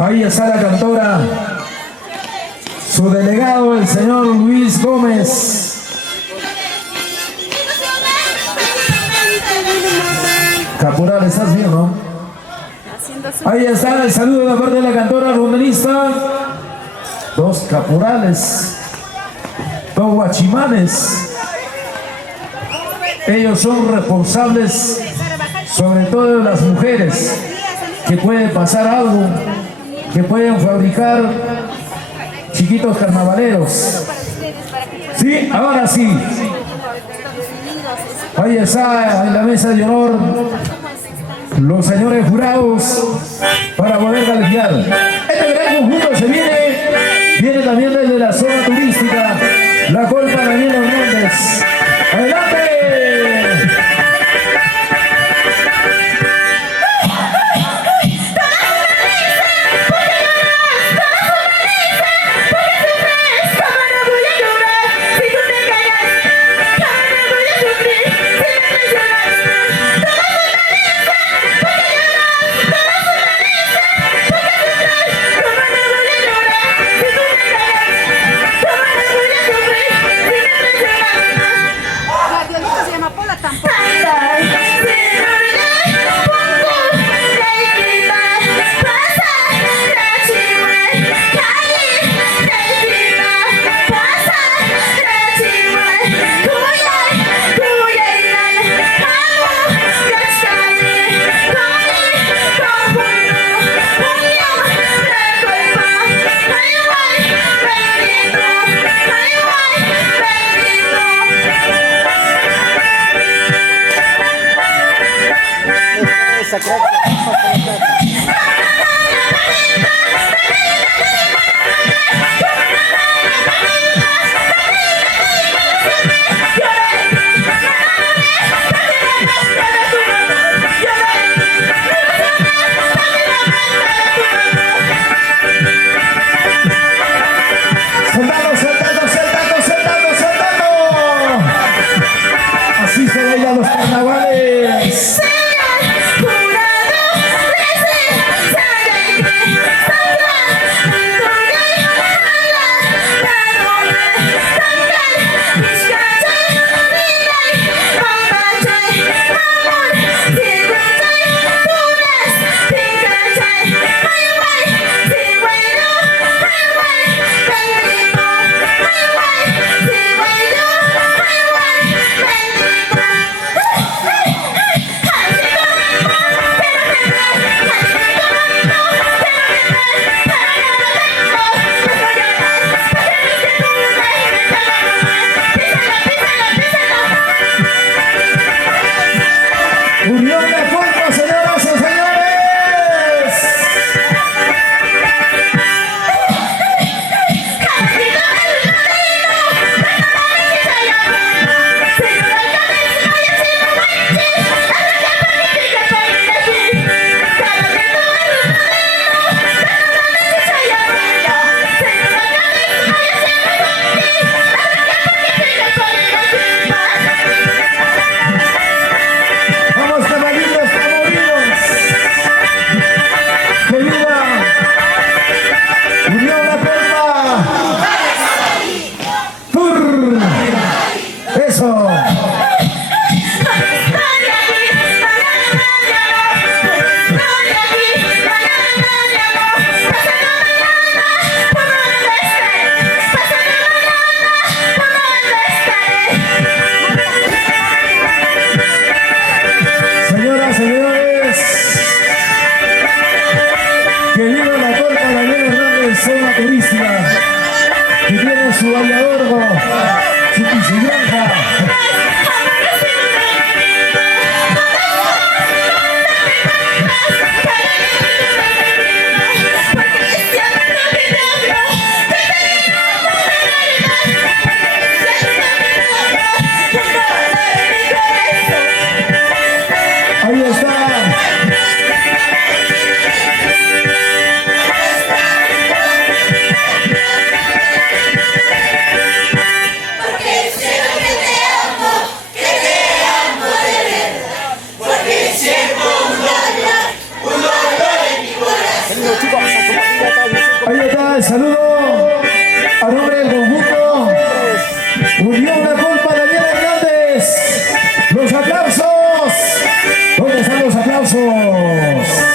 Ahí está la cantora, su delegado, el señor Luis Gómez. Caporal, ¿estás bien, no? Ahí está el saludo de la parte de la cantora rondelista. Dos caporales, dos guachimanes. Ellos son responsables, sobre todo de las mujeres, que puede pasar algo, que pueden fabricar chiquitos carnavaleros. Sí, ahora sí. Ahí está en la mesa de honor los señores jurados para poder calificar. Este gran conjunto se viene también desde la zona turística, la Colpa Daniel Hernández. ¡Adelante! Así se bailan los carnavales. saludo a nombre del conjunto Unión La Culpa, Daniel Hernández. Los aplausos. ¿Dónde están los aplausos?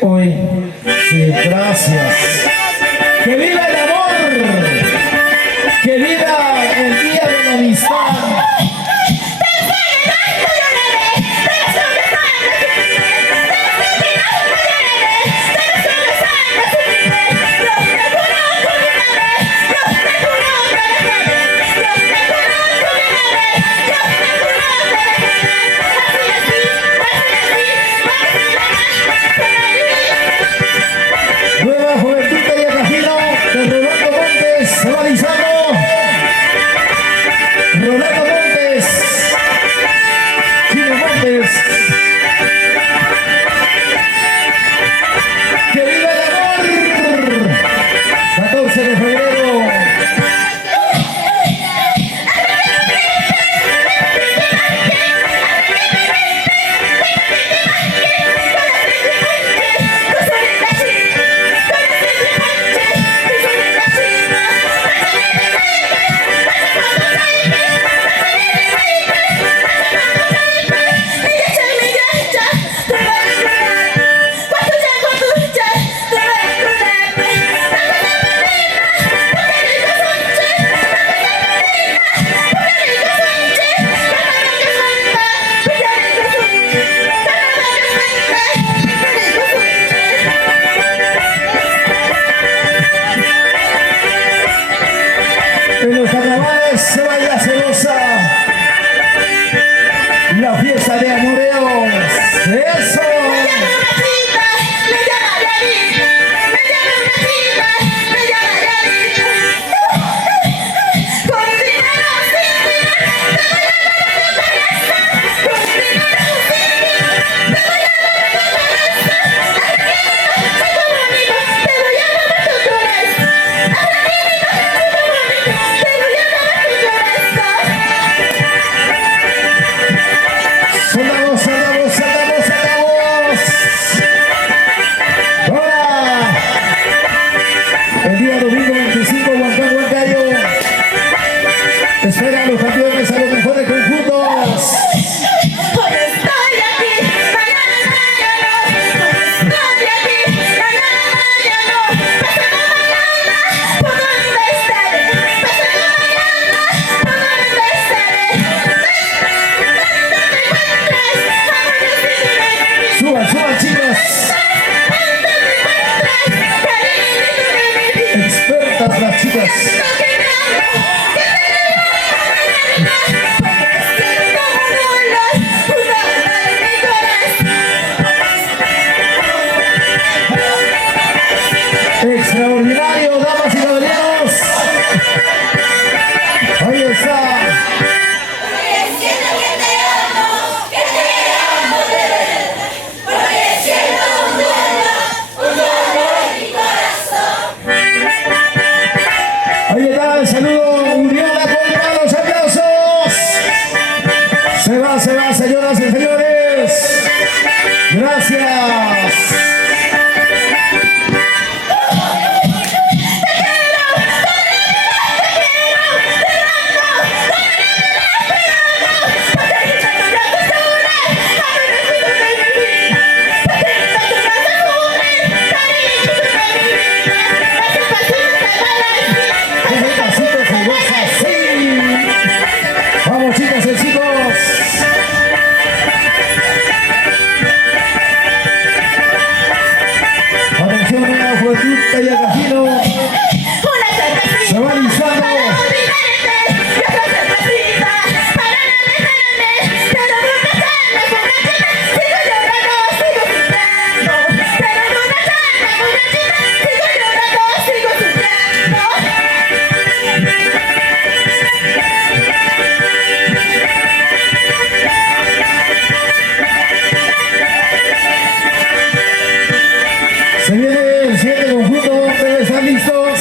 Hoy, sí, gracias. ¡Que viva el amor! ¡Que viva el día de la amistad! En los carnavales se baila celosa la fiesta de amoreos. ¡Eso! El día domingo 25, Huancayo espera a los campeones, a los mejores conjuntos. Hoy estoy aquí, mañana no. Hoy estoy aquí, mañana no. Pasado mañana, ¿por dónde estaré? Pasado mañana, ¿por dónde estaré? ¿Dónde te encuentres? Suban, chicos. Gracias. Ese pasito se goza así. Vamos, chicas y chicos. Atención, una fuertita y a Cajino. Se va alisando. Se viene el siguiente conjunto, ustedes están listos.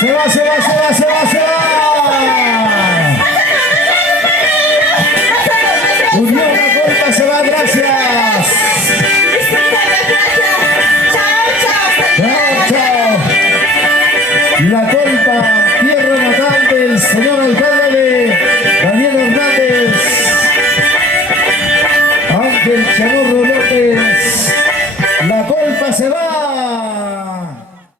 Se va, se va, se va, se va, se va. Unión La Colpa se va, gracias. Chao, chao. La Colpa, tierra natal del señor alcalde Daniel Hernández. Ángel Chamorro López. La Colpa se va.